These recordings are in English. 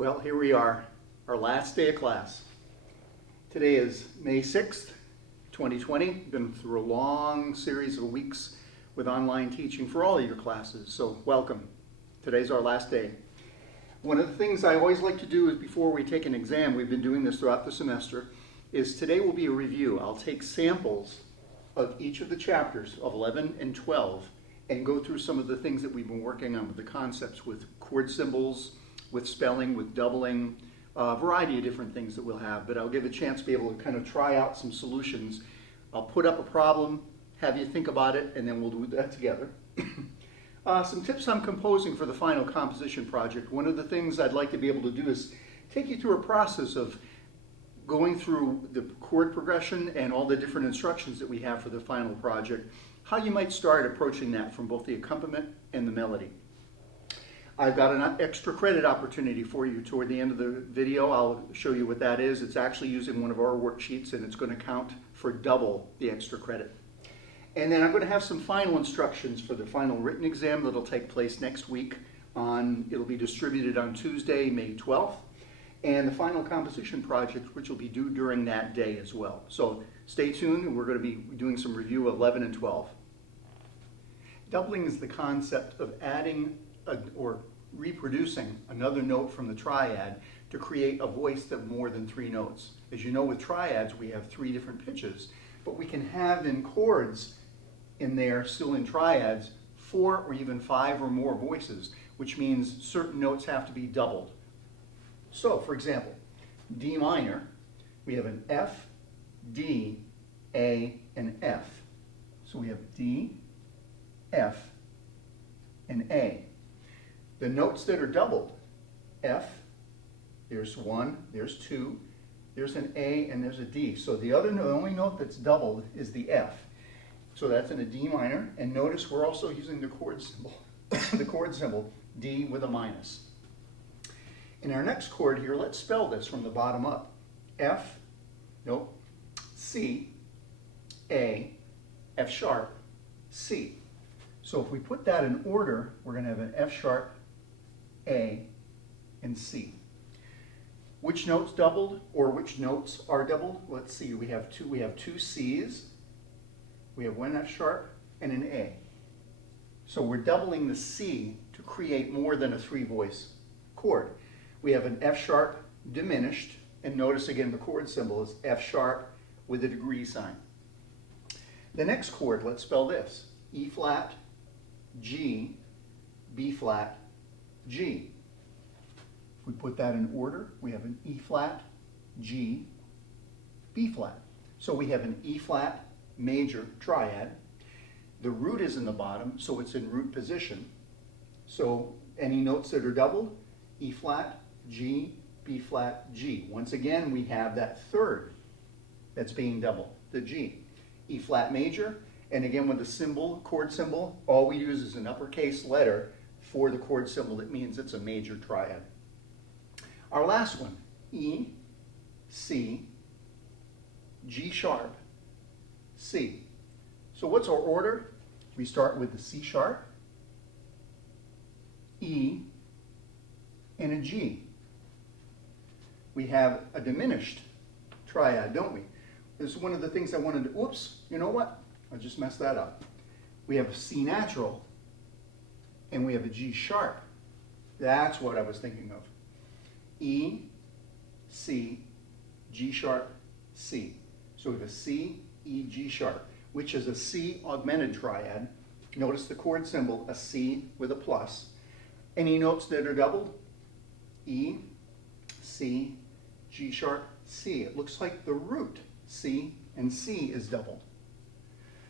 Well, here we are, our last day of class. Today is May 6th, 2020. Been through a long series of weeks with online teaching for all of your classes, so welcome. Today's our last day. One of the things I always like to do is before we take an exam, we've been doing this throughout the semester, is today will be a review. I'll take samples of each of the chapters of 11 and 12 and go through some of the things that we've been working on with the concepts, with chord symbols, with spelling, with doubling, a variety of different things that we'll have, but I'll give a chance to be able to kind of try out some solutions. I'll put up a problem, have you think about it, and then we'll do that together. Some tips on composing for the final composition project. One of the things I'd like to be able to do is take you through a process of going through the chord progression and all the different instructions that we have for the final project, how you might start approaching that from both the accompaniment and the melody. I've got an extra credit opportunity for you toward the end of the video. I'll show you what that is. It's actually using one of our worksheets, and it's going to count for double the extra credit. And then I'm going to have some final instructions for the final written exam that'll take place next week. It'll be distributed on Tuesday, May 12th, and the final composition project, which will be due during that day as well. So stay tuned. We're going to be doing some review of 11 and 12. Doubling is the concept of adding or reproducing another note from the triad to create a voice of more than 3 notes. As you know, with triads we have 3 different pitches, but we can have in chords in there, still in triads, 4 or even 5 or more voices, which means certain notes have to be doubled. So, for example, D minor, we have an F, D, A, and F. So we have D, F, and A. The notes that are doubled, F, there's 1, there's 2, there's an A, and there's a D. So the only note that's doubled is the F. So that's in a D minor, and notice we're also using the chord symbol, the chord symbol, D with a minus. In our next chord here, let's spell this from the bottom up. F, nope, C, A, F sharp, C. So if we put that in order, we're going to have an F sharp, A, and C. Which notes doubled, or which notes are doubled? Let's see. We have two C's. We have one F sharp and an A. So we're doubling the C to create more than a 3-voice chord. We have an F sharp diminished, and notice again the chord symbol is F sharp with a degree sign. The next chord, let's spell this: E flat, G, B flat, G. If we put that in order, we have an E flat, G, B flat. So we have an E flat major triad. The root is in the bottom, so it's in root position. So any notes that are doubled, E flat, G, B flat, G. Once again, we have that third that's being doubled, the G. E flat major, and again with the symbol, chord symbol, all we use is an uppercase letter for the chord symbol. That means it's a major triad. Our last one, E, C, G sharp, C. So what's our order? We start with the C sharp, E, and a G. We have a diminished triad, don't we? This is one of the things I wanted to, oops, you know what? I just messed that up. We have a C natural, and we have a G sharp. That's what I was thinking of. E, C, G sharp, C. So we have a C, E, G sharp, which is a C augmented triad. Notice the chord symbol, a C with a plus. Any notes that are doubled? E, C, G sharp, C. It looks like the root, C, and C is doubled.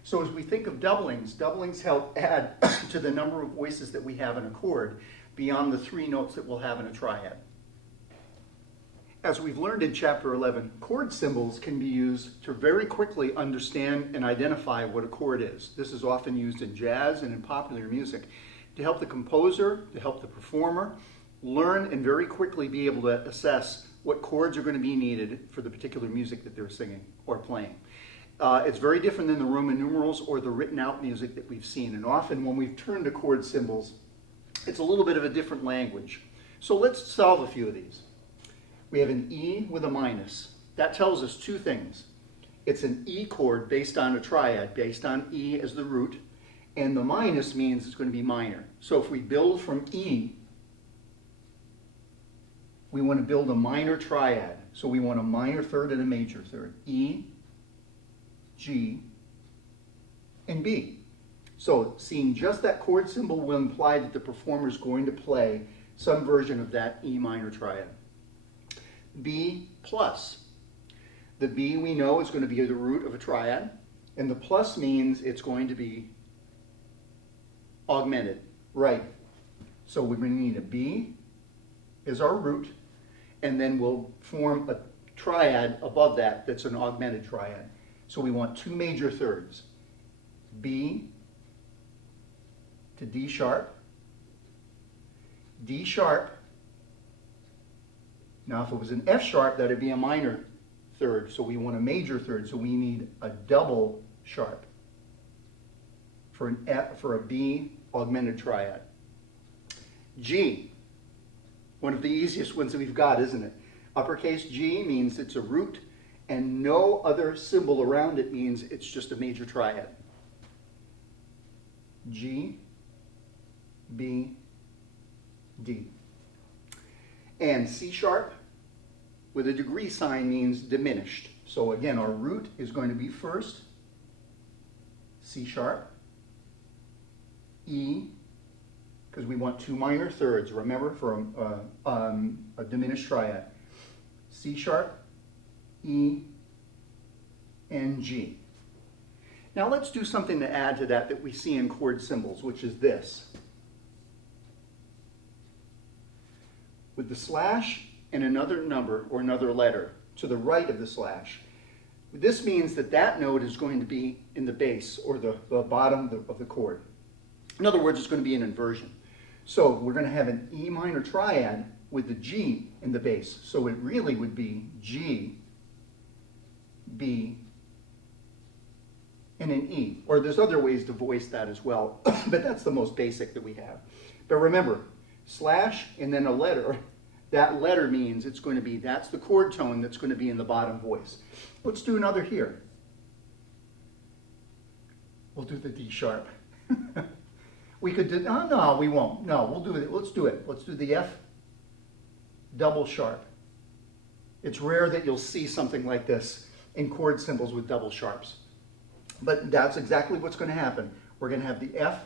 So as we think of doublings, doublings help add to the number of voices that we have in a chord beyond the 3 notes that we'll have in a triad. As we've learned in Chapter 11, chord symbols can be used to very quickly understand and identify what a chord is. This is often used in jazz and in popular music to help the composer, to help the performer, learn and very quickly be able to assess what chords are going to be needed for the particular music that they're singing or playing. It's very different than the Roman numerals or the written out music that we've seen. And often when we've turned to chord symbols, it's a little bit of a different language. So let's solve a few of these. We have an E with a minus. That tells us two things. It's an E chord based on a triad, based on E as the root, and the minus means it's going to be minor. So if we build from E, we want to build a minor triad. So we want a minor third and a major third. E, G, and B. So seeing just that chord symbol will imply that the performer is going to play some version of that E minor triad. B plus. The B we know is going to be the root of a triad, and the plus means it's going to be augmented, right? So we're going to need a B as our root, and then we'll form a triad above that that's an augmented triad. So we want two major thirds, B to D sharp, D sharp. Now if it was an F sharp, that would be a minor third, so we want a major third, so we need a double sharp for an F, for a B augmented triad. G, one of the easiest ones that we've got, isn't it? Uppercase G means it's a root, and no other symbol around it means it's just a major triad. G, B, D. And C sharp with a degree sign means diminished. So again, our root is going to be first, C sharp, E, because we want two minor thirds, remember, for a diminished triad. C sharp, E, and G. Now let's do something to add to that we see in chord symbols, which is this. With the slash and another number or another letter to the right of the slash, this means that that note is going to be in the bass or the bottom of the chord. In other words, it's going to be an inversion. So we're going to have an E minor triad with the G in the bass. So it really would be G, B, and an E. Or there's other ways to voice that as well, but that's the most basic that we have. But remember, slash and then a letter, that letter means it's going to be, that's the chord tone that's going to be in the bottom voice. Let's do another here. We'll do the D sharp. We could do, no, we won't. No, we'll do it. Let's do it. Let's do the F double sharp. It's rare that you'll see something like this in chord symbols with double sharps. But that's exactly what's going to happen. We're going to have the F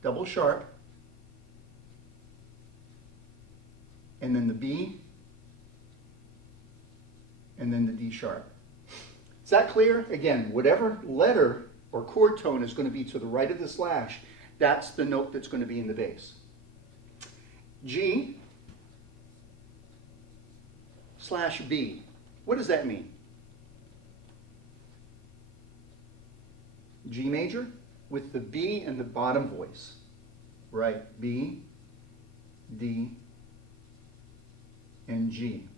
double sharp, and then the B, and then the D sharp. Is that clear? Again, whatever letter or chord tone is going to be to the right of the slash, that's the note that's going to be in the bass. G slash B. What does that mean? G major with the B in the bottom voice. Right, B, D, and G.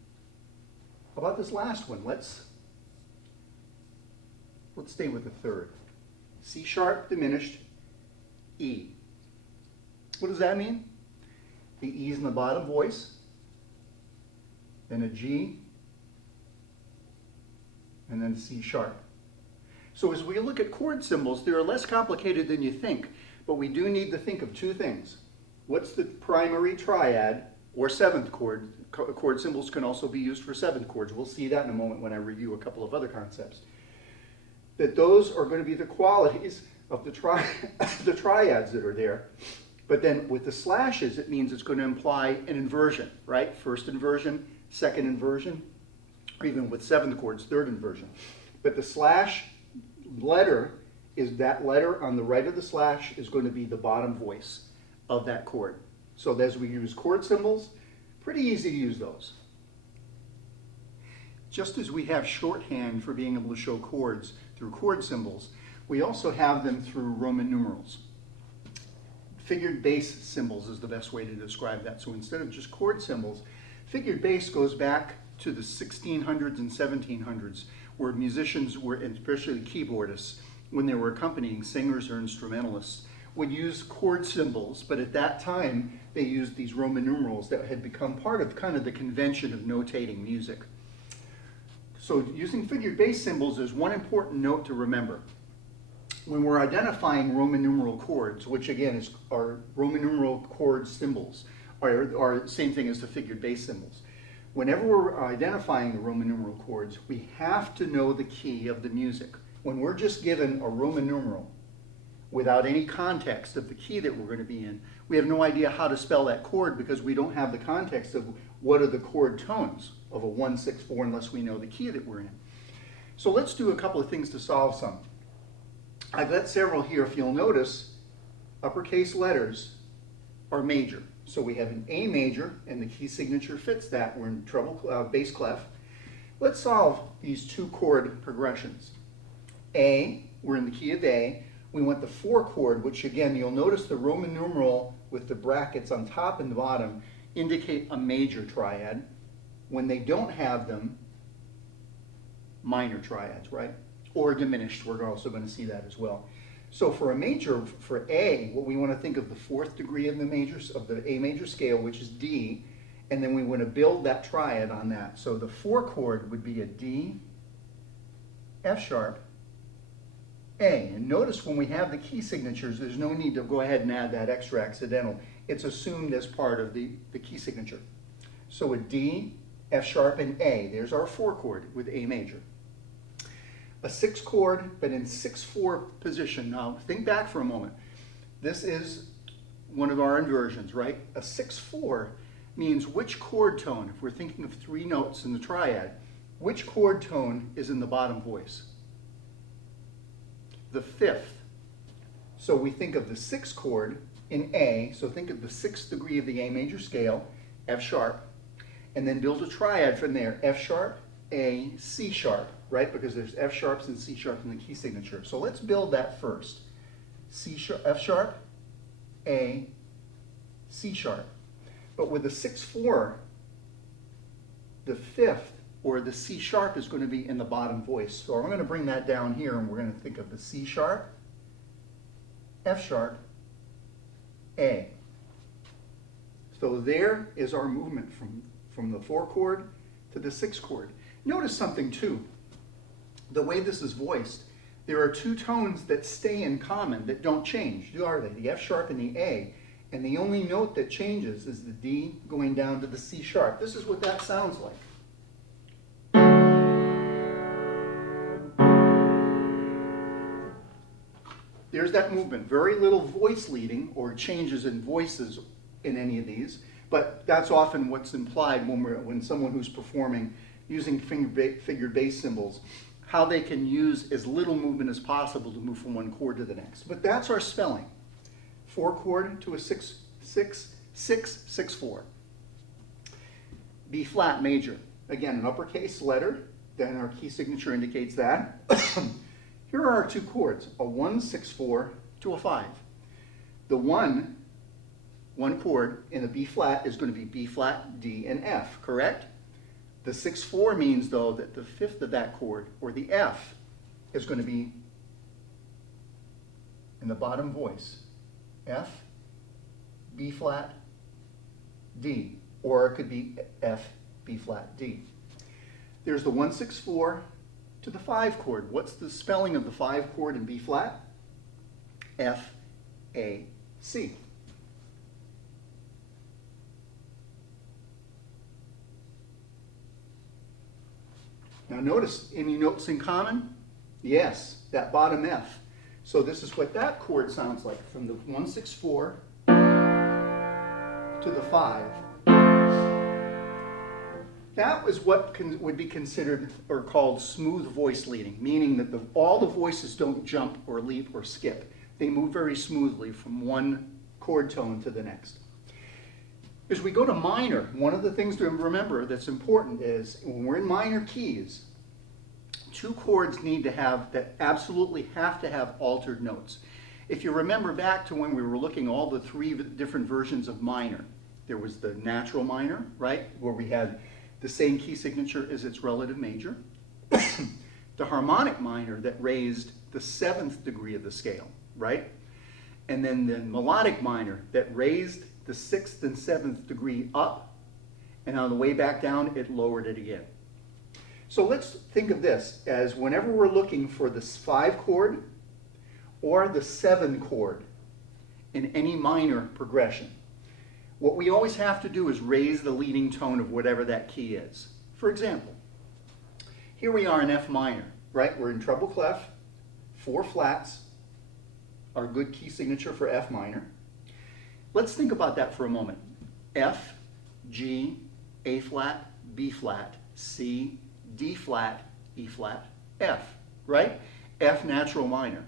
How about this last one? Let's stay with the third. C sharp diminished, E. What does that mean? The E's in the bottom voice, then a G, and then C sharp. So as we look at chord symbols, they're less complicated than you think, but we do need to think of two things. What's the primary triad or seventh chord? Chord symbols can also be used for seventh chords. We'll see that in a moment when I review a couple of other concepts. That those are going to be the qualities of the triads that are there. But then with the slashes, it means it's going to imply an inversion, right? First inversion, second inversion, or even with seventh chords, third inversion. But the slash letter is that letter on the right of the slash is going to be the bottom voice of that chord. So as we use chord symbols, pretty easy to use those. Just as we have shorthand for being able to show chords through chord symbols, we also have them through Roman numerals. Figured bass symbols is the best way to describe that. So instead of just chord symbols, figured bass goes back to the 1600s and 1700s, where musicians were, and especially keyboardists, when they were accompanying singers or instrumentalists, would use chord symbols, but at that time they used these Roman numerals that had become part of kind of the convention of notating music. So using figured bass symbols is one important note to remember. When we're identifying Roman numeral chords, which again are Roman numeral chord symbols, are the same thing as the figured bass symbols. Whenever we're identifying the Roman numeral chords, we have to know the key of the music. When we're just given a Roman numeral without any context of the key that we're going to be in, we have no idea how to spell that chord because we don't have the context of what are the chord tones of a 1, 6, 4 unless we know the key that we're in. So let's do a couple of things to solve some. I've got several here. If you'll notice, uppercase letters are major. So we have an A major, and the key signature fits that. We're in treble, bass clef. Let's solve these two chord progressions. A, we're in the key of A. We want the 4 chord, which again, you'll notice the Roman numeral with the brackets on top and the bottom indicate a major triad. When they don't have them, minor triads, right? Or diminished, we're also going to see that as well. So for a major, for A, what we want to think of the 4th degree of the majors of the A major scale, which is D, and then we want to build that triad on that. So the 4 chord would be a D, F sharp, A. And notice when we have the key signatures, there's no need to go ahead and add that extra accidental. It's assumed as part of the key signature. So a D, F sharp, and A. There's our 4 chord with A major. A 6 chord, but in 6/4 position. Now, think back for a moment. This is one of our inversions, right? A 6/4 means which chord tone, if we're thinking of 3 notes in the triad, which chord tone is in the bottom voice? The 5th. So we think of the 6th chord in A, so think of the 6th degree of the A major scale, F sharp, and then build a triad from there, F sharp, A, C sharp, right? Because there's F sharps and C sharp in the key signature. So let's build that first. C sharp, F sharp, A, C sharp. But with the 6/4, the 5th or the C sharp is going to be in the bottom voice. So I'm going to bring that down here and we're going to think of the C sharp, F sharp, A. So there is our movement from the 4 chord to the 6 chord. Notice something too. The way this is voiced, there are 2 tones that stay in common that don't change. Who are they? The F sharp and the A. And the only note that changes is the D going down to the C sharp. This is what that sounds like. There's that movement. Very little voice leading or changes in voices in any of these, but that's often what's implied when someone who's performing using figured bass symbols, how they can use as little movement as possible to move from one chord to the next. But that's our spelling. 4 chord to a 6/4. B flat major. Again, an uppercase letter, then our key signature indicates that. Here are our 2 chords, a 1/6/4 to a 5. The one chord in a B flat is going to be B flat, D, and F, correct? The 6/4 means, though, that the 5th of that chord, or the F, is going to be in the bottom voice. F, B flat, D, or it could be F, B flat, D. There's the 1/6/4 to the 5 chord. What's the spelling of the 5 chord in B flat? F, A, C. Now notice, any notes in common? Yes, that bottom F. So this is what that chord sounds like, from the 1/6/4 to the 5. That was what would be considered or called smooth voice leading, meaning that all the voices don't jump or leap or skip. They move very smoothly from one chord tone to the next. As we go to minor, one of the things to remember that's important is when we're in minor keys, 2 chords need to have, that absolutely have to have altered notes. If you remember back to when we were looking at all the 3 different versions of minor, there was the natural minor, right, where we had the same key signature as its relative major, the harmonic minor that raised the 7th degree of the scale, right? and then the melodic minor that raised the 6th and 7th degree up, and on the way back down, it lowered it again. So let's think of this as whenever we're looking for the 5 chord or the 7 chord in any minor progression, what we always have to do is raise the leading tone of whatever that key is. For example, here we are in F minor, right? We're in treble clef, 4 flats, our good key signature for F minor. Let's think about that for a moment. F, G, A flat, B flat, C, D flat, E flat, F, right? F natural minor.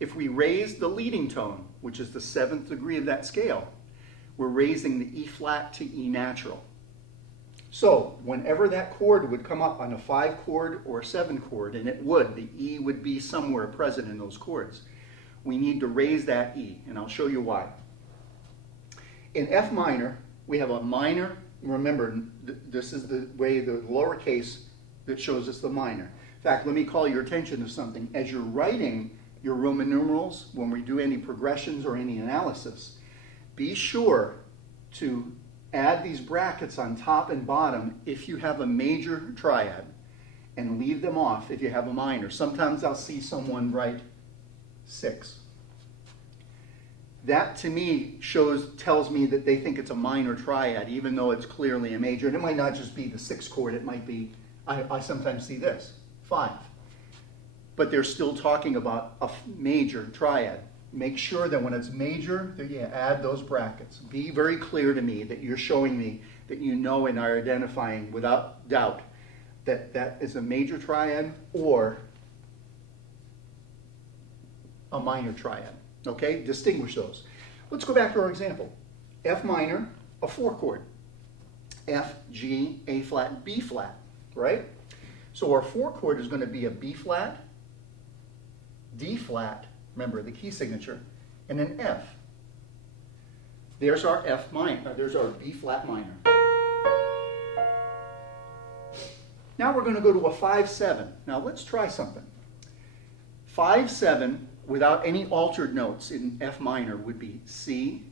If we raise the leading tone, which is the 7th degree of that scale, we're raising the E flat to E natural. So whenever that chord would come up on a 5 chord or a 7 chord, and it would, the E would be somewhere present in those chords, we need to raise that E, and I'll show you why. In F minor, we have a minor. Remember, this is the way the lowercase that shows us the minor. In fact, let me call your attention to something. As you're writing your Roman numerals, when we do any progressions or any analysis, be sure to add these brackets on top and bottom if you have a major triad, and leave them off if you have a minor. Sometimes I'll see someone write 6. That to me tells me that they think it's a minor triad, even though it's clearly a major. And it might not just be the 6th chord, it might be, I sometimes see this, 5. But they're still talking about a major triad. Make sure that when it's major, that you add those brackets. Be very clear to me that you're showing me that you know and are identifying without doubt that that is a major triad or a minor triad. Okay, distinguish those. Let's go back to our example. F minor, a 4 chord. F, G, A flat, B flat, right? So our 4 chord is going to be a B flat, D flat, remember the key signature, and an F. There's our F minor, there's our B flat minor. Now we're going to go to a 5-7. Now let's try something. 5-7 without any altered notes in F minor would be C,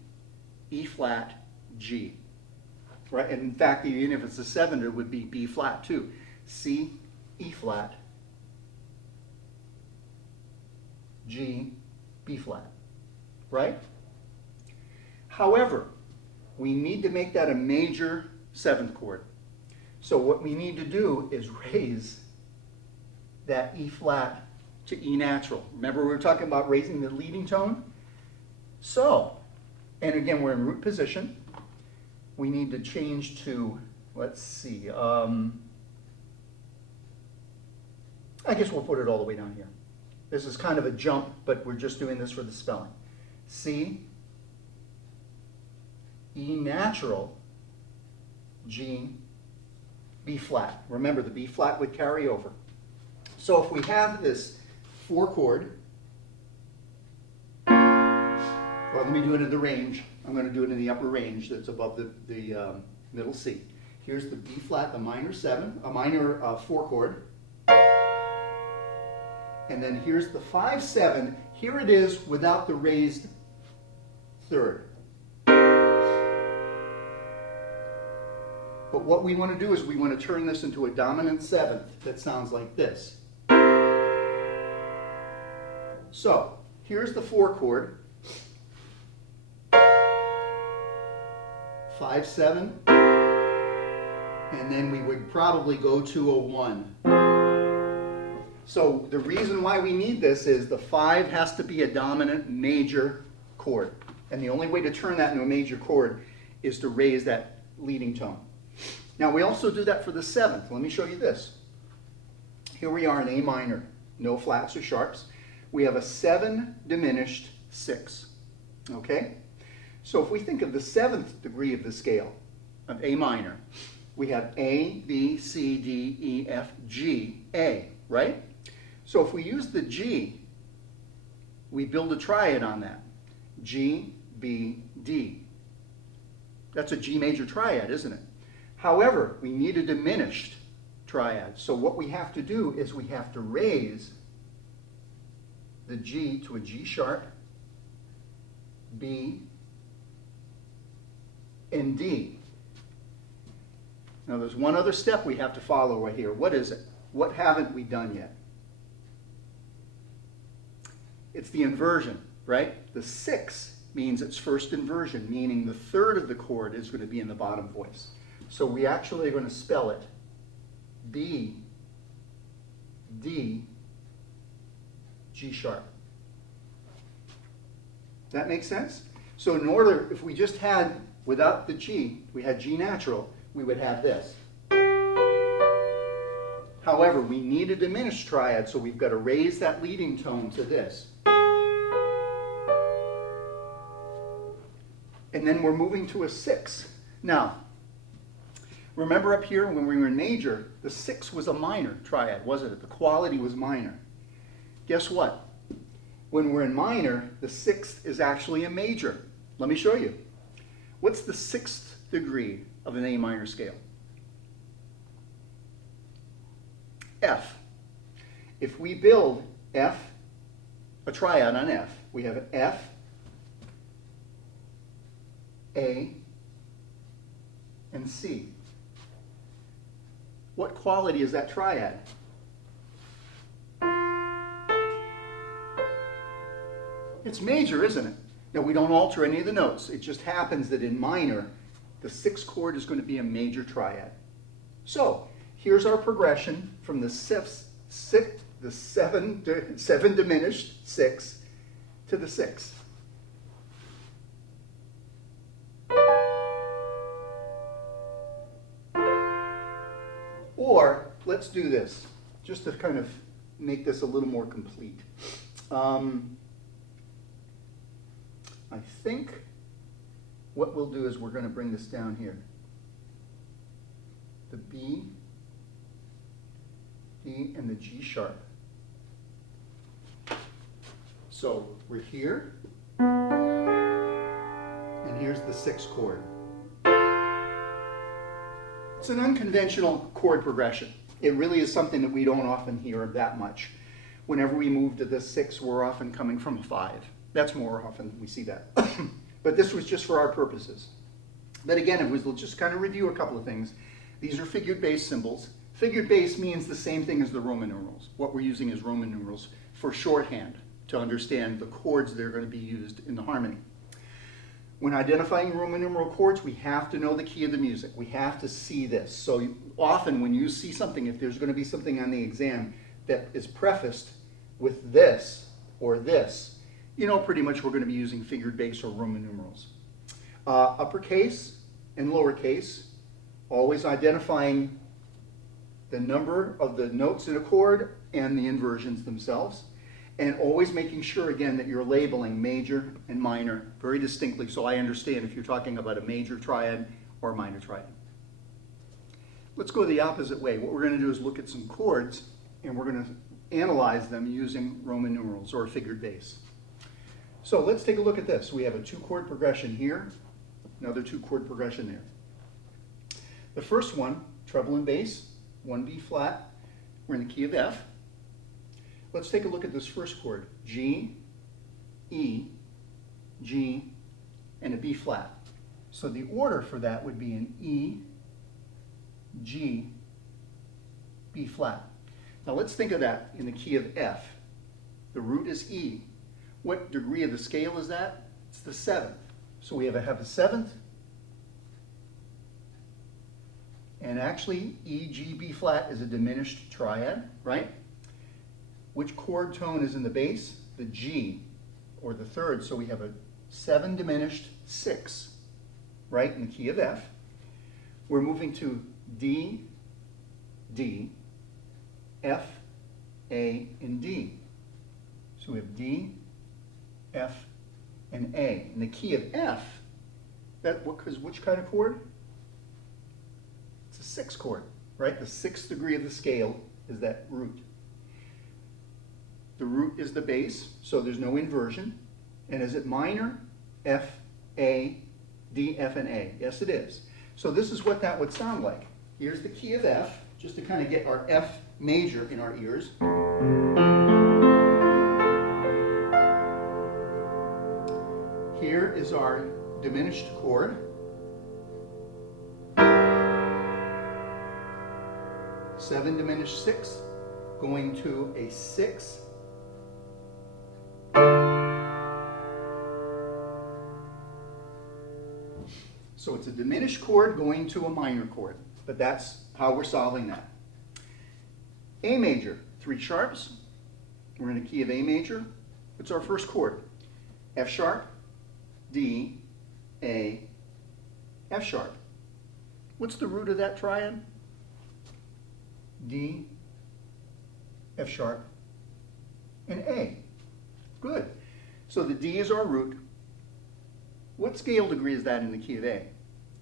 E flat, G. Right? And in fact, even if it's a 7, it would be B flat too. C, E flat, G, B flat. Right? However, we need to make that a major 7th chord. So what we need to do is raise that E flat to E natural. Remember we were talking about raising the leading tone? So, and again we're in root position. We need to change to, let's see, I guess we'll put it all the way down here. This is kind of a jump, but we're just doing this for the spelling. C, E natural, G, B flat. Remember, the B flat would carry over. So if we have this 4 chord, well, let me do it in the range. I'm going to do it in the upper range that's above the middle C. Here's the B flat, the minor 7, a minor 4 chord. And then here's the 5-7. Here it is without the raised 3rd. But what we want to do is we want to turn this into a dominant 7th that sounds like this. So, here's the 4 chord. 5-7. And then we would probably go to a 1. So the reason why we need this is the 5 has to be a dominant major chord. And the only way to turn that into a major chord is to raise that leading tone. Now we also do that for the 7th. Let me show you this. Here we are in A minor, no flats or sharps. We have a 7 diminished 6. Okay? So if we think of the 7th degree of the scale of A minor, we have A, B, C, D, E, F, G, A, right? So if we use the G, we build a triad on that. G, B, D. That's a G major triad, isn't it? However, we need a diminished triad. So what we have to do is we have to raise the G to a G sharp B, and D. Now there's one other step we have to follow right here. What is it? What haven't we done yet? It's the inversion, right? The 6 means it's first inversion, meaning the third of the chord is going to be in the bottom voice. So we actually are going to spell it B, D, G sharp. That makes sense? So in order, if we just had, without the G, we had G natural, we would have this. However, we need a diminished triad, so we've got to raise that leading tone to this. And then we're moving to a 6. Now, remember up here when we were in major, the 6 was a minor triad, wasn't it? The quality was minor. Guess what? When we're in minor, the 6th is actually a major. Let me show you. What's the 6th degree of an A minor scale? F. If we build F, a triad on F, we have F, A, and C. What quality is that triad? It's major, isn't it? Now, we don't alter any of the notes. It just happens that in minor, the 6th chord is going to be a major triad. So, here's our progression from the 7 diminished 6 to the 6. Or, let's do this, just to kind of make this a little more complete. I think what we'll do is we're going to bring this down here. The B, D, and the G sharp. So we're here, and here's the 6th chord. It's an unconventional chord progression. It really is something that we don't often hear that much. Whenever we move to the 6, we're often coming from a 5. That's more often we see that. But this was just for our purposes. But again, we'll just kind of review a couple of things. These are figured bass symbols. Figured bass means the same thing as the Roman numerals. What we're using is Roman numerals for shorthand to understand the chords that are going to be used in the harmony. When identifying Roman numeral chords, we have to know the key of the music. We have to see this. So often when you see something, if there's going to be something on the exam that is prefaced with this or this, you know pretty much we're going to be using figured bass or Roman numerals. Uppercase and lowercase, always identifying the number of the notes in a chord and the inversions themselves, and always making sure again that you're labeling major and minor very distinctly so I understand if you're talking about a major triad or a minor triad. Let's go the opposite way. What we're going to do is look at some chords and we're going to analyze them using Roman numerals or figured bass. So let's take a look at this. We have a 2-chord progression here, another 2-chord progression there. The first one, treble and bass, 1 B flat, we're in the key of F. Let's take a look at this first chord, G, E, G, and a B flat. So the order for that would be an E, G, B flat. Now let's think of that in the key of F. The root is E. What degree of the scale is that? It's the 7th. So we have a 7th, and actually E, G, B flat is a diminished triad, right? Which chord tone is in the bass? The G, or the 3rd, so we have a 7 diminished 6, right, in the key of F. We're moving to D, D, F, A, and D. So we have D, F, and A. In the key of F, which kind of chord? It's a 6th chord, right? The 6th degree of the scale is that root. The root is the bass, so there's no inversion. And is it minor? F, A, D, F, and A. Yes, it is. So this is what that would sound like. Here's the key of F, just to kind of get our F major in our ears. Here is our diminished chord. Seven diminished six, going to a 6. So it's a diminished chord going to a minor chord, but that's how we're solving that. A major, 3 sharps. We're in a key of A major. It's our first chord. F sharp, D, A, F sharp. What's the root of that triad? D, F sharp, and A. Good. So the D is our root. What scale degree is that in the key of A?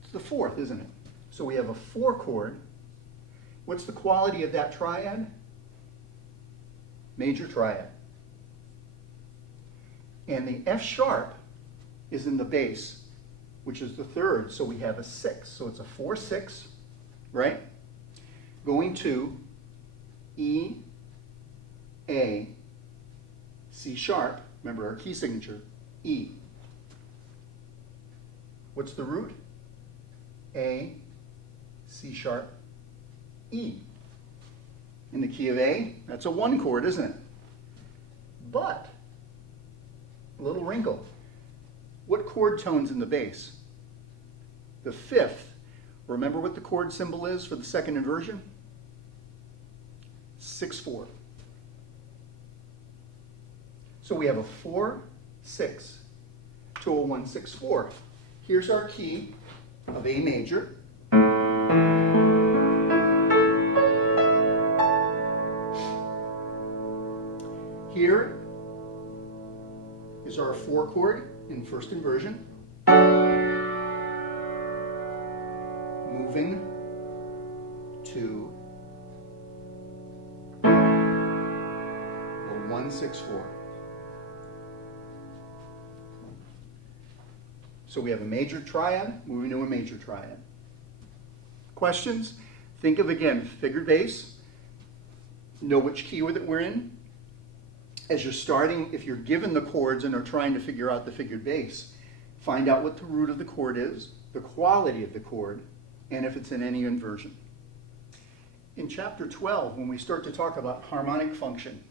It's the 4th, isn't it? So we have a 4 chord. What's the quality of that triad? Major triad. And the F sharp is in the bass, which is the 3rd, so we have a 6. So it's a 4-6, right? Going to E, A, C sharp, remember our key signature, E. What's the root? A, C sharp, E. In the key of A, that's a 1 chord, isn't it? But, a little wrinkle. What chord tone's in the bass? The 5th. Remember what the chord symbol is for the second inversion? 6-4. So we have a 4-6 to a 1-6-4. Here's our key of A major. Here is our 4 chord in first inversion. Moving to a 1-6-4. So we have a major triad, moving to a major triad. Questions? Think of, again, figured bass. Know which key that we're in. As you're starting, if you're given the chords and are trying to figure out the figured bass, find out what the root of the chord is, the quality of the chord, and if it's in any inversion. In chapter 12, when we start to talk about harmonic function,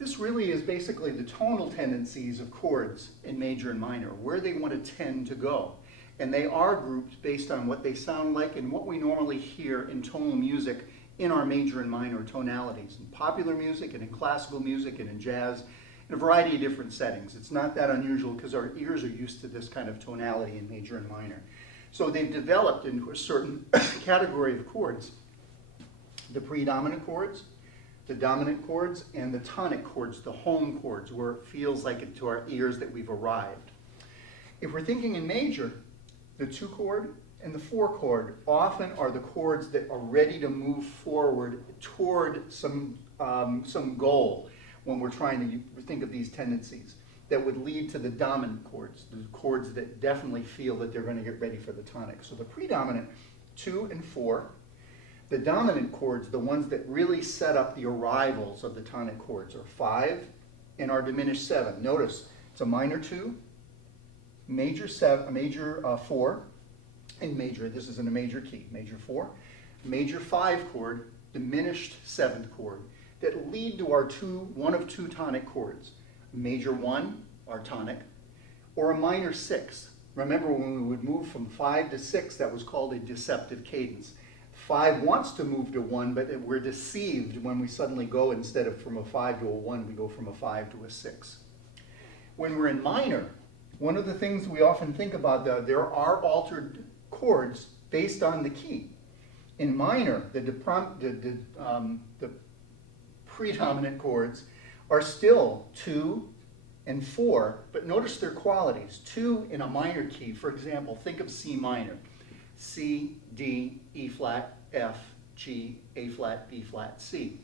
this really is basically the tonal tendencies of chords in major and minor, where they want to tend to go. And they are grouped based on what they sound like and what we normally hear in tonal music in our major and minor tonalities, in popular music and in classical music and in jazz, in a variety of different settings. It's not that unusual because our ears are used to this kind of tonality in major and minor. So they've developed into a certain category of chords: the predominant chords, the dominant chords, and the tonic chords, the home chords, where it feels like it to our ears that we've arrived. If we're thinking in major, the 2 chord and the 4 chord often are the chords that are ready to move forward toward some goal when we're trying to think of these tendencies that would lead to the dominant chords, the chords that definitely feel that they're going to get ready for the tonic. So the predominant 2 and 4. The dominant chords, the ones that really set up the arrivals of the tonic chords, are 5 and our diminished 7. Notice it's a minor 2, major 7, major 4, and major. This is in a major key. Major 4, major 5 chord, diminished 7th chord that lead to our one of two tonic chords. Major 1, our tonic, or a minor 6. Remember when we would move from 5 to 6, that was called a deceptive cadence. 5 wants to move to 1, but we're deceived when we suddenly go, instead of from a 5 to a 1, we go from a 5 to a 6. When we're in minor, one of the things we often think about, there are altered chords based on the key. In minor, the predominant chords are still 2 and 4, but notice their qualities. 2 in a minor key, for example, think of C minor. C, D, E flat, F, G, A flat, B flat, C.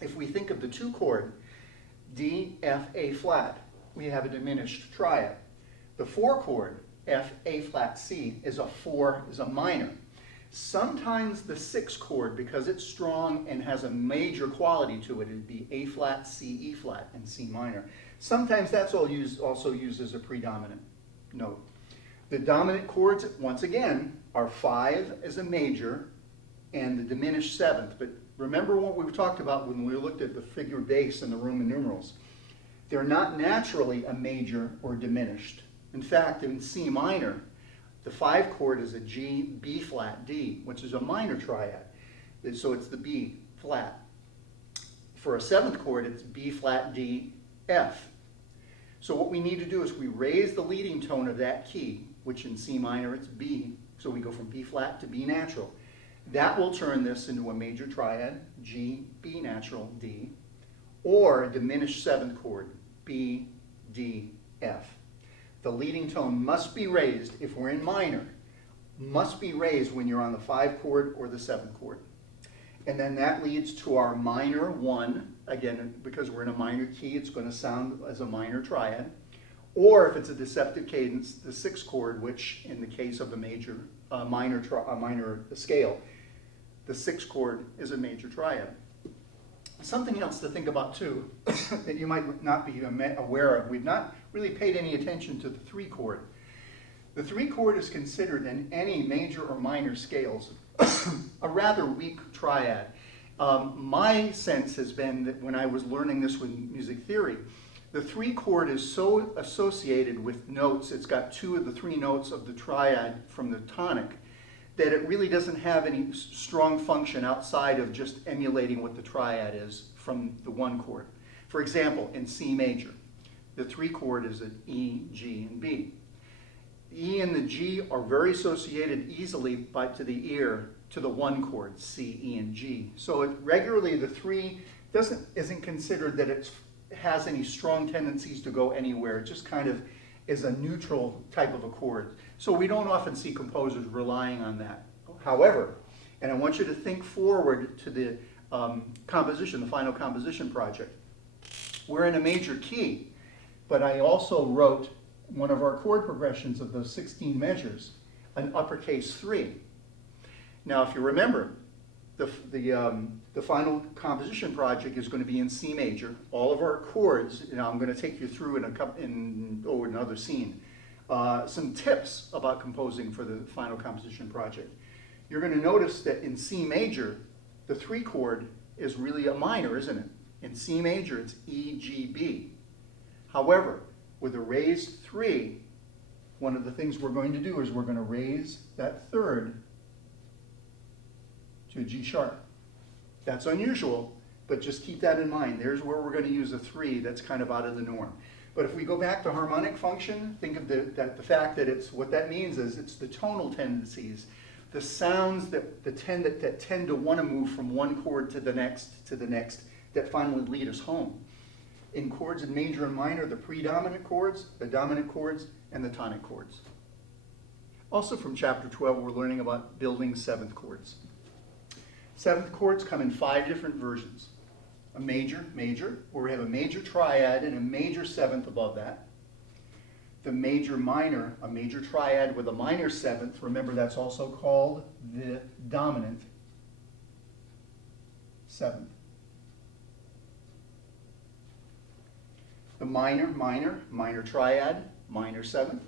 If we think of the 2 chord, D, F, A flat, we have a diminished triad. The 4 chord, F, A flat, C, is a minor. Sometimes the 6 chord, because it's strong and has a major quality to it, it'd be A flat, C, E flat, and C minor. Sometimes that's also used as a predominant. note. The dominant chords, once again, are 5 as a major and the diminished 7th. But remember what we talked about when we looked at the figure bass and the Roman numerals. They're not naturally a major or diminished. In fact, in C minor, the 5 chord is a G, B flat, D, which is a minor triad. So it's the B flat. For a 7th chord, it's B flat, D, F. So what we need to do is we raise the leading tone of that key, which in C minor it's B, so we go from B flat to B natural. That will turn this into a major triad, G, B natural, D, or a diminished 7th chord, B, D, F. The leading tone must be raised, if we're in minor, must be raised when you're on the 5 chord or the 7 chord. And then that leads to our minor 1. Again, because we're in a minor key, it's going to sound as a minor triad. Or if it's a deceptive cadence, the 6th chord, which in the case of a minor scale, the 6th chord is a major triad. Something else to think about too, that you might not be aware of, we've not really paid any attention to the 3 chord. The 3 chord is considered in any major or minor scales a rather weak triad. My sense has been that when I was learning this with music theory, the 3 chord is so associated with notes, it's got 2 of the 3 notes of the triad from the tonic, that it really doesn't have any strong function outside of just emulating what the triad is from the 1 chord. For example, in C major, the 3 chord is an E, G, and B. E and the G are very associated easily to the ear to the 1 chord, C, E, and G. So regularly the 3 isn't considered that it has any strong tendencies to go anywhere. It just kind of is a neutral type of a chord. So we don't often see composers relying on that. However, and I want you to think forward to the composition, the final composition project. We're in a major key, but I also wrote one of our chord progressions of those 16 measures, an uppercase 3. Now, if you remember, the final composition project is going to be in C major. All of our chords, I'm going to take you through in another scene, some tips about composing for the final composition project. You're going to notice that in C major, the 3 chord is really a minor, isn't it? In C major, it's E, G, B. However, with a raised 3, one of the things we're going to do is we're going to raise that 3rd to a G sharp. That's unusual, but just keep that in mind. There's where we're going to use a 3 that's kind of out of the norm. But if we go back to harmonic function, think of the fact that what that means is it's the tonal tendencies, the sounds that tend to want to move from 1 chord to the next, that finally lead us home. In chords in major and minor, the predominant chords, the dominant chords, and the tonic chords. Also from chapter 12, we're learning about building 7th chords. 7th chords come in 5 different versions. A major, where we have a major triad and a major 7th above that. The major minor, a major triad with a minor 7th. Remember, that's also called the dominant 7th. The minor triad, minor 7th.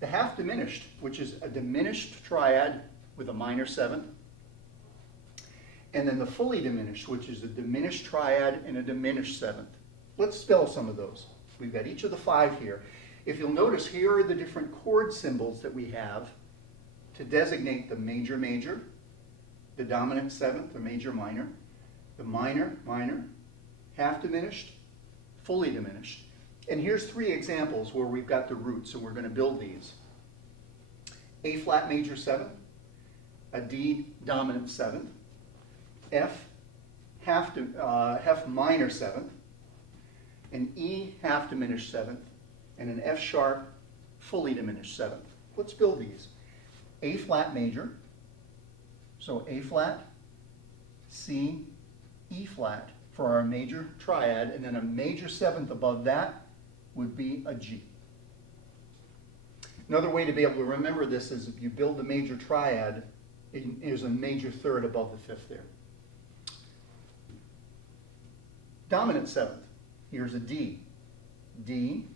The half diminished, which is a diminished triad with a minor 7th. And then the fully diminished, which is a diminished triad and a diminished 7th. Let's spell some of those. We've got each of the 5 here. If you'll notice, here are the different chord symbols that we have to designate the major, the dominant 7th, or major, minor, the minor, half diminished, fully diminished. And here's 3 examples where we've got the roots, and we're going to build these. A flat major 7th, a D dominant 7th, F half minor 7th, an E half diminished 7th, and an F sharp fully diminished 7th. Let's build these. A flat major, so A flat, C, E flat for our major triad, and then a major 7th above that would be a G. Another way to be able to remember this is if you build the major triad, there's a major 3rd above the 5th there. Dominant 7th, here's a D. D,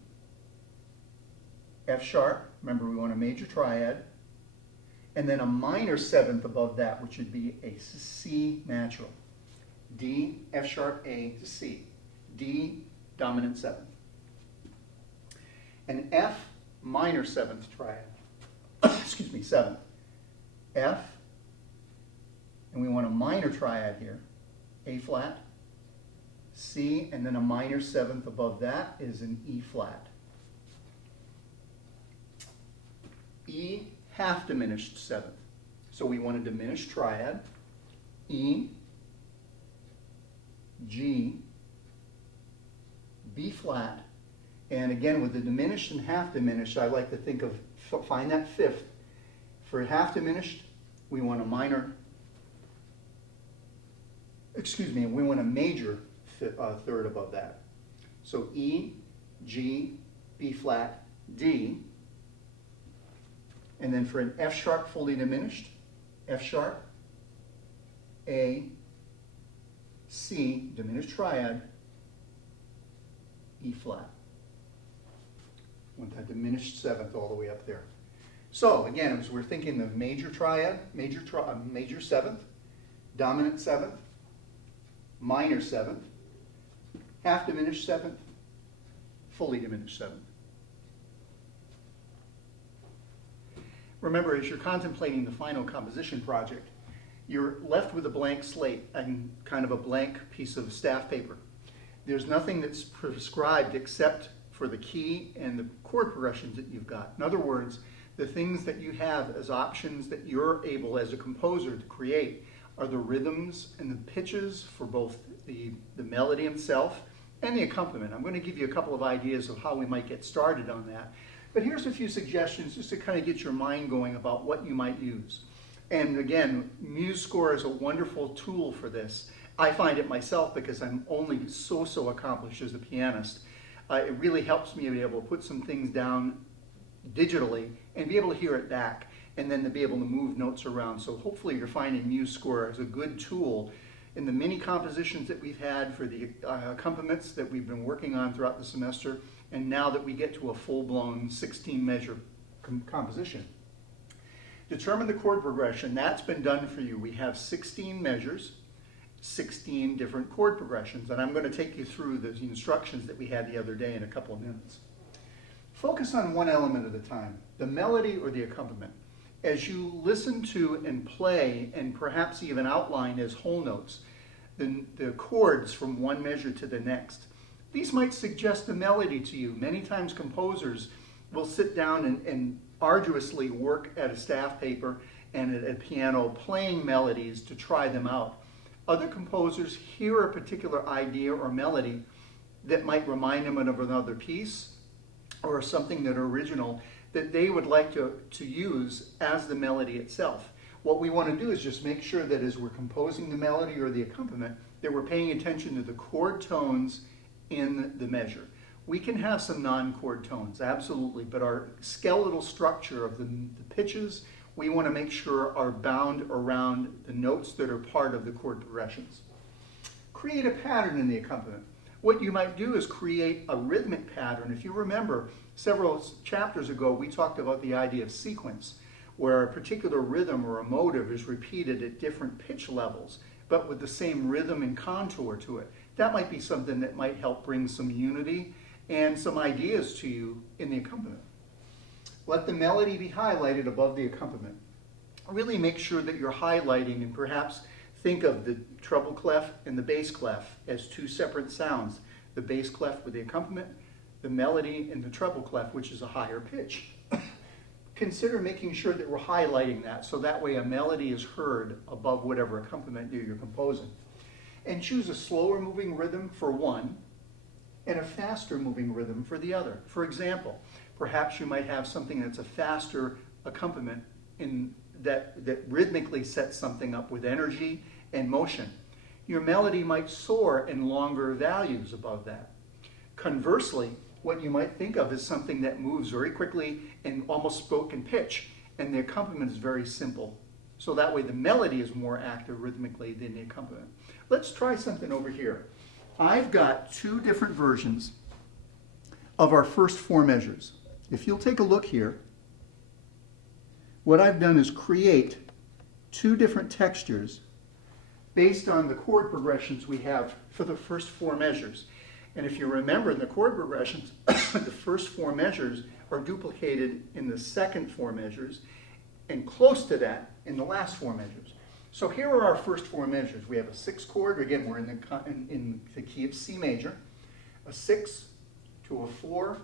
F sharp, remember we want a major triad, and then a minor seventh above that, which would be a C natural. D, F sharp, A to C. D, dominant seventh. An F minor seventh triad. Excuse me, seventh. F, and we want a minor triad here. A flat, C, and then a minor seventh above that is an E flat. E, half diminished seventh. So we want a diminished triad. E, G, B flat, and again with the diminished and half diminished, I like to think of, find that fifth. For half diminished, we want a minor, we want a major third above that. So E, G, B flat, D, and then for an F sharp fully diminished, F sharp, A, C, diminished triad, E flat. Want that diminished seventh all the way up there. So again, as we're thinking of major triad, major seventh, dominant seventh, minor seventh, half diminished seventh, fully diminished seventh. Remember, as you're contemplating the final composition project, you're left with a blank slate and kind of a blank piece of staff paper. There's nothing that's prescribed except for the key and the chord progressions that you've got. In other words, the things that you have as options that you're able as a composer to create are the rhythms and the pitches for both the melody itself and the accompaniment. I'm going to give you a couple of ideas of how we might get started on that. But here's a few suggestions just to kind of get your mind going about what you might use. And again, MuseScore is a wonderful tool for this. I find it myself because I'm only so accomplished as a pianist. It really helps me to be able to put some things down digitally and be able to hear it back and then to be able to move notes around. So hopefully you're finding MuseScore as a good tool in the mini compositions that we've had for the accompaniments that we've been working on throughout the semester, and now that we get to a full-blown 16-measure composition. Determine the chord progression. That's been done for you. We have 16 measures, 16 different chord progressions, and I'm going to take you through those instructions that we had the other day in a couple of minutes. Focus on one element at a time, the melody or the accompaniment. As you listen to and play and perhaps even outline as whole notes the chords from one measure to the next, these might suggest a melody to you. Many times composers will sit down and arduously work at a staff paper and at a piano playing melodies to try them out. Other composers hear a particular idea or melody that might remind them of another piece or something that original that they would like to use as the melody itself. What we want to do is just make sure that as we're composing the melody or the accompaniment, that we're paying attention to the chord tones in the measure. We can have some non-chord tones, absolutely, but our skeletal structure of the pitches, we want to make sure are bound around the notes that are part of the chord progressions. Create a pattern in the accompaniment. What you might do is create a rhythmic pattern. If you remember, several chapters ago, we talked about the idea of sequence, where a particular rhythm or a motive is repeated at different pitch levels, but with the same rhythm and contour to it. That might be something that might help bring some unity and some ideas to you in the accompaniment. Let the melody be highlighted above the accompaniment. Really make sure that you're highlighting and perhaps think of the treble clef and the bass clef as two separate sounds. The bass clef with the accompaniment, the melody and the treble clef, which is a higher pitch. Consider making sure that we're highlighting that so that way a melody is heard above whatever accompaniment you're composing. And choose a slower moving rhythm for one and a faster moving rhythm for the other. For example, perhaps you might have something that's a faster accompaniment that rhythmically sets something up with energy and motion. Your melody might soar in longer values above that. Conversely, what you might think of is something that moves very quickly and almost spoken pitch, and the accompaniment is very simple. So that way the melody is more active rhythmically than the accompaniment. Let's try something over here. I've got two different versions of our first four measures. if you'll take a look here, what I've done is create two different textures based on the chord progressions we have for the first four measures. And if you remember in the chord progressions, the first four measures are duplicated in the second four measures and close to that in the last four measures. So here are our first four measures. We have a 6 chord, again we're in the key of C major, a 6 to a 4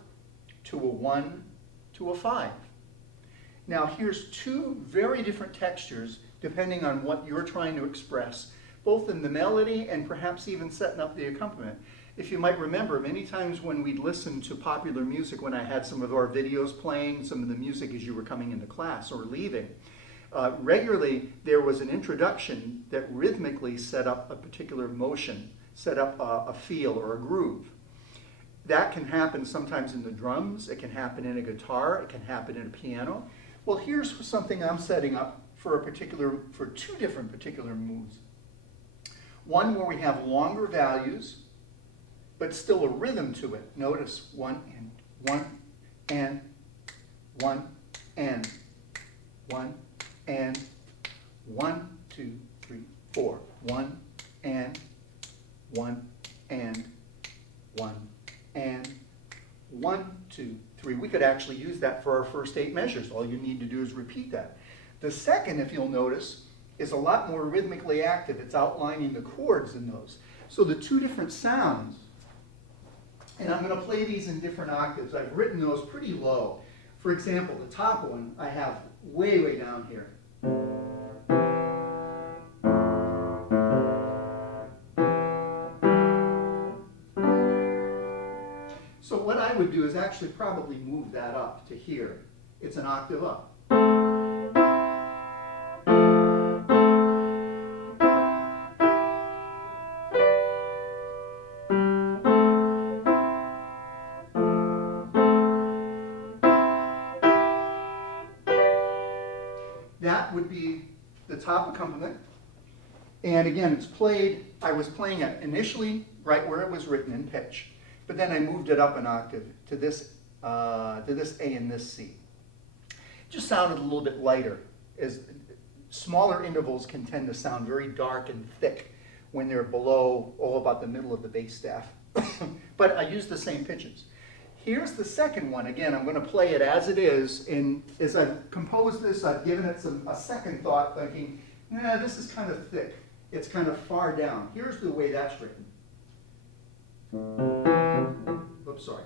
to a 1 to a 5. Now here's two very different textures depending on what you're trying to express, both in the melody and perhaps even setting up the accompaniment. If you might remember, many times when we'd listen to popular music, when I had some of our videos playing, some of the music as you were coming into class or leaving, regularly there was an introduction that rhythmically set up a particular motion, set up a feel or a groove. That can happen sometimes in the drums, it can happen in a guitar, it can happen in a piano. Well, here's something I'm setting up for two different particular moves. One where we have longer values, but still a rhythm to it. Notice 1 and 1 and 1 and 1 and 1, 2, 3, 4. 1 and 1 and 1 and 1, 2, 3. We could actually use that for our first 8 measures. All you need to do is repeat that. The second, if you'll notice, is a lot more rhythmically active. It's outlining the chords in those. So the two different sounds, and I'm going to play these in different octaves. I've written those pretty low. For example, the top one I have way, way down here. So what I would do is actually probably move that up to here. It's an octave up. That would be the top accompaniment. And again, it's played, I was playing it initially right where it was written in pitch, but then I moved it up an octave to this A and this C. It just sounded a little bit lighter, as smaller intervals can tend to sound very dark and thick when they're below, about the middle of the bass staff. But I use the same pitches. Here's the second one. Again, I'm going to play it as it is, and as I've composed this, I've given it a second thought, thinking, nah, this is kind of thick. It's kind of far down. Here's the way that's written. Oops, sorry.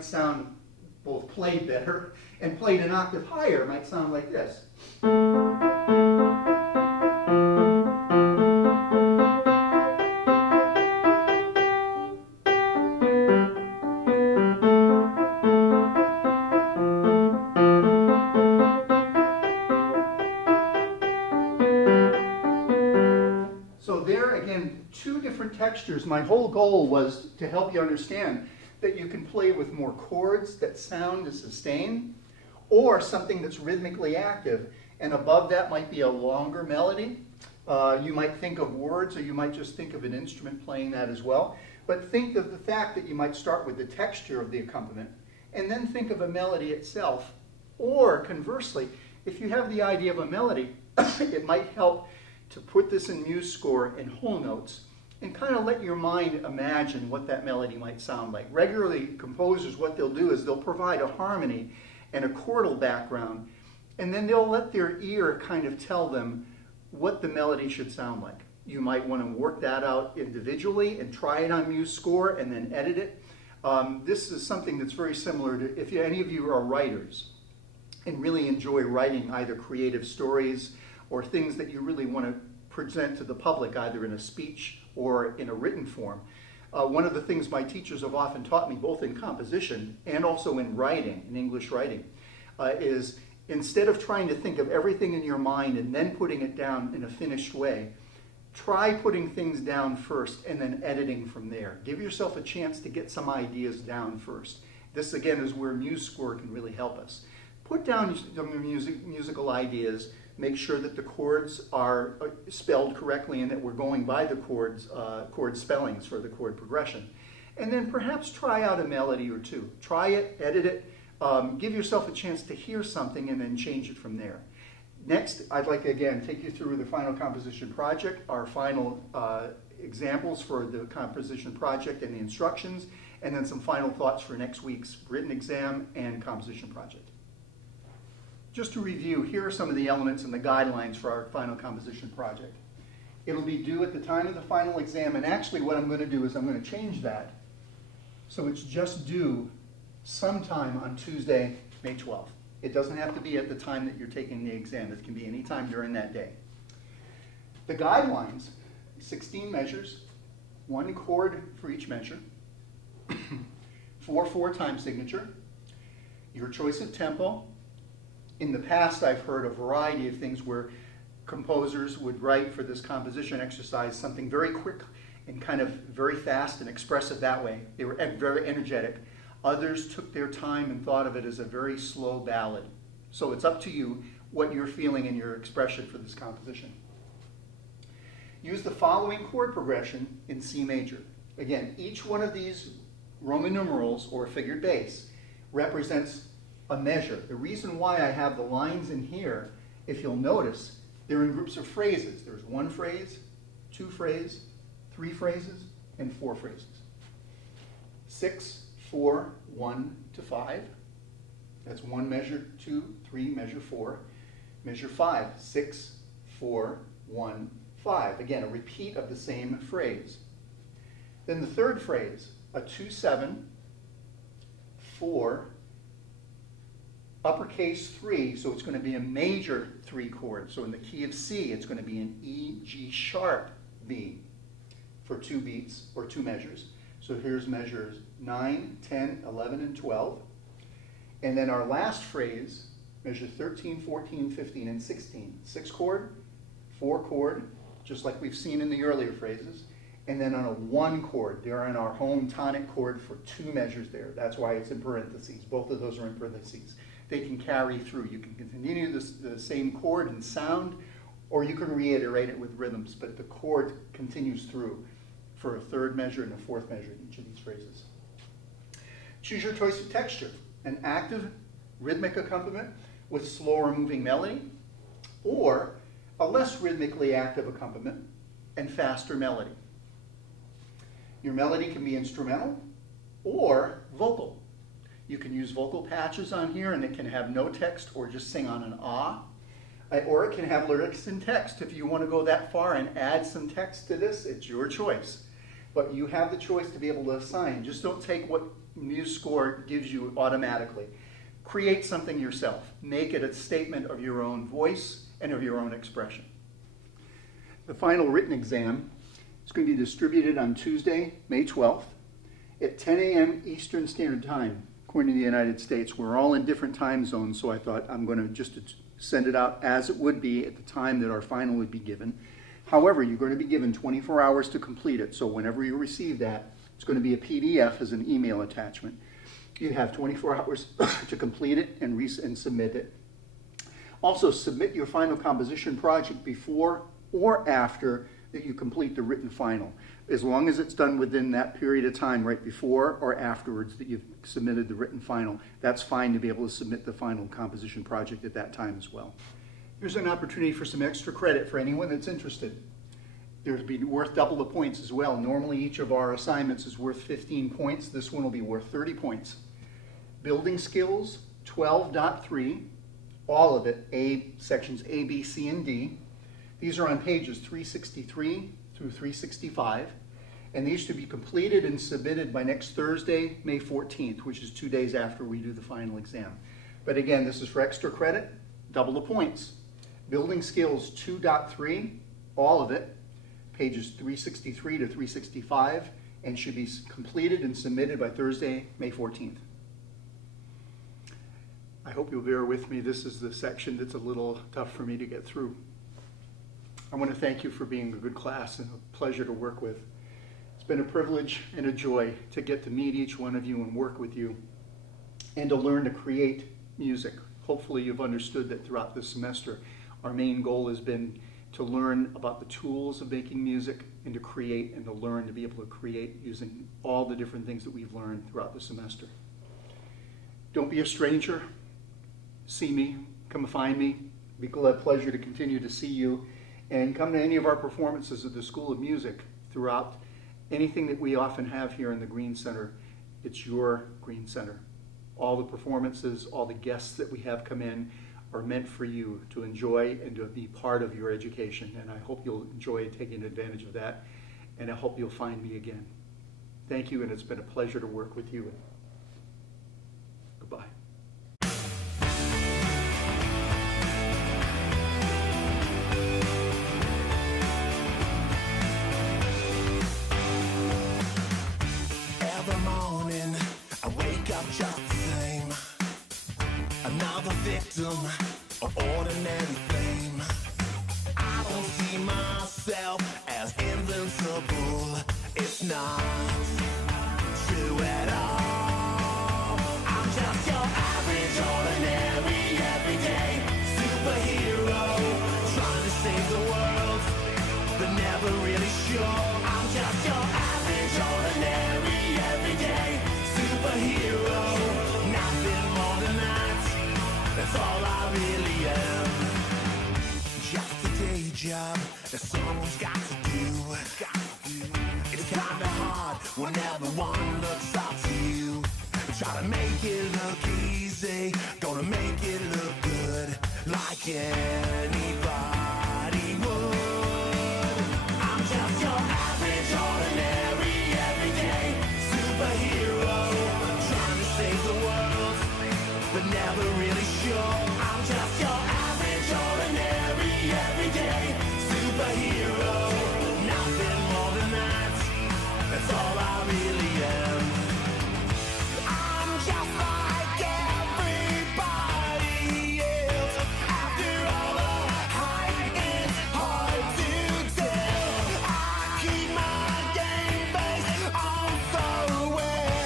Sound both played better and played an octave higher might sound like this. So there again, two different textures. My whole goal was to help you understand that you can play with more chords that sound as sustain, or something that's rhythmically active, and above that might be a longer melody. You might think of words, or you might just think of an instrument playing that as well. But think of the fact that you might start with the texture of the accompaniment, and then think of a melody itself. Or conversely, if you have the idea of a melody, it might help to put this in MuseScore in whole notes, and kind of let your mind imagine what that melody might sound like. Regularly, composers, what they'll do is they'll provide a harmony and a chordal background, and then they'll let their ear kind of tell them what the melody should sound like. You might want to work that out individually and try it on MuseScore and then edit it. This is something that's very similar to, if any of you are writers and really enjoy writing either creative stories or things that you really want to present to the public, either in a speech or in a written form. One of the things my teachers have often taught me, both in composition and also in writing, in English writing, is instead of trying to think of everything in your mind and then putting it down in a finished way, try putting things down first and then editing from there. Give yourself a chance to get some ideas down first. This again is where MuseScore can really help us. Put down some musical ideas, make sure that the chords are spelled correctly and that we're going by the chord spellings for the chord progression. And then perhaps try out a melody or two. Try it, edit it, give yourself a chance to hear something and then change it from there. Next, I'd like to again take you through the final composition project, our final examples for the composition project and the instructions, and then some final thoughts for next week's written exam and composition project. Just to review, here are some of the elements and the guidelines for our final composition project. It'll be due at the time of the final exam, and actually what I'm going to do is I'm going to change that so it's just due sometime on Tuesday, May 12th. It doesn't have to be at the time that you're taking the exam. It can be any time during that day. The guidelines, 16 measures, 1 chord for each measure, 4/4 time signature, your choice of tempo. In the past, I've heard a variety of things where composers would write for this composition exercise something very quick and kind of very fast and expressive that way. They were very energetic. Others took their time and thought of it as a very slow ballad. So it's up to you what you're feeling in your expression for this composition. Use the following chord progression in C major. Again, each one of these Roman numerals or figured bass represents a measure. The reason why I have the lines in here, if you'll notice, they're in groups of phrases. There's 1 phrase, 2 phrases, 3 phrases, and 4 phrases. 6, 4, 1 to 5. That's 1 measure, 2, 3, measure 4. Measure 5, 6, 4, 1, 5. Again, a repeat of the same phrase. Then the third phrase, a 2/7, 4, uppercase 3, so it's going to be a major 3 chord. So in the key of C, it's going to be an E, G sharp, B for 2 beats or 2 measures. So here's measures 9, 10, 11, and 12. And then our last phrase, measure 13, 14, 15, and 16. 6 chord, 4 chord, just like we've seen in the earlier phrases. And then on a 1 chord, they're in our home tonic chord for 2 measures there. That's why it's in parentheses. Both of those are in parentheses. They can carry through. You can continue the same chord and sound, or you can reiterate it with rhythms, but the chord continues through for a 3rd measure and a 4th measure in each of these phrases. Choose your choice of texture, an active rhythmic accompaniment with slower moving melody, or a less rhythmically active accompaniment and faster melody. Your melody can be instrumental or vocal. You can use vocal patches on here and it can have no text or just sing on an ah. Or it can have lyrics and text. If you want to go that far and add some text to this, it's your choice. But you have the choice to be able to assign. Just don't take what MuseScore gives you automatically. Create something yourself. Make it a statement of your own voice and of your own expression. The final written exam is going to be distributed on Tuesday, May 12th at 10 a.m. Eastern Standard Time. According to the United States, we're all in different time zones, so I thought I'm going to just send it out as it would be at the time that our final would be given. However, you're going to be given 24 hours to complete it, so whenever you receive that, it's going to be a PDF as an email attachment. You have 24 hours to complete it and submit it. Also, submit your final composition project before or after that you complete the written final. As long as it's done within that period of time, right before or afterwards that you've submitted the written final, that's fine to be able to submit the final composition project at that time as well. Here's an opportunity for some extra credit for anyone that's interested. There'd be worth double the points as well. Normally each of our assignments is worth 15 points. This one will be worth 30 points. Building skills, 12.3, all of it, sections A, B, C, and D. These are on pages 363 through 365, and these should be completed and submitted by next Thursday, May 14th, which is 2 days after we do the final exam. But again, this is for extra credit, double the points. Building skills 2.3, all of it, pages 363 to 365, and should be completed and submitted by Thursday, May 14th. I hope you'll bear with me. This is the section that's a little tough for me to get through. I want to thank you for being a good class and a pleasure to work with. It's been a privilege and a joy to get to meet each one of you and work with you and to learn to create music. Hopefully you've understood that throughout this semester, our main goal has been to learn about the tools of making music and to create and to learn to be able to create using all the different things that we've learned throughout the semester. Don't be a stranger. See me, come find me. It'd be a pleasure to continue to see you, and come to any of our performances at the School of Music throughout anything that we often have here in the Green Center. It's your Green Center. All the performances, all the guests that we have come in are meant for you to enjoy and to be part of your education. And I hope you'll enjoy taking advantage of that. And I hope you'll find me again. Thank you, and it's been a pleasure to work with you. Goodbye. Every morning I wake up just the same. Another victim of ordinary fame. I don't see myself as invincible. It's not true at all. I'm just your average, ordinary, everyday superhero, trying to save the world, but never really sure. I'm just your average, ordinary, everyday superhero. Nothing more than that. That's all I really am. Just a day job that someone's got to do. It's kinda hard when everyone looks up to you. Try to make it look easy, gonna make it look good, like anybody would. I'm just your average, ordinary, everyday superhero, trying to save the world, but never really sure. I'm just your average, ordinary, everyday superhero. Nothing more than that. That's all I really am. I'm just like everybody else. After all the hype, it's hard to tell. I keep my game face on so well.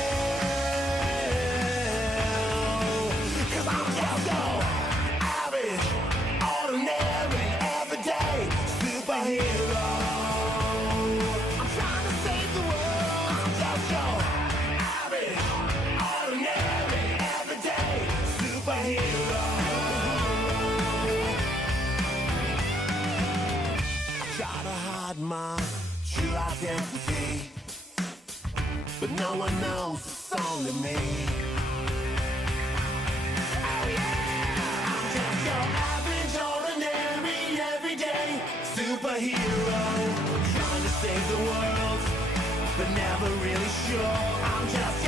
'Cause I'm just your average, ordinary, everyday superhero. I'm trying to save the world. I'm just your average, ordinary, everyday superhero. I try to hide my true identity, but no one knows it's only me. Oh yeah! I'm just your average, ordinary, everyday superhero, trying to save the world, but never really sure. I'm just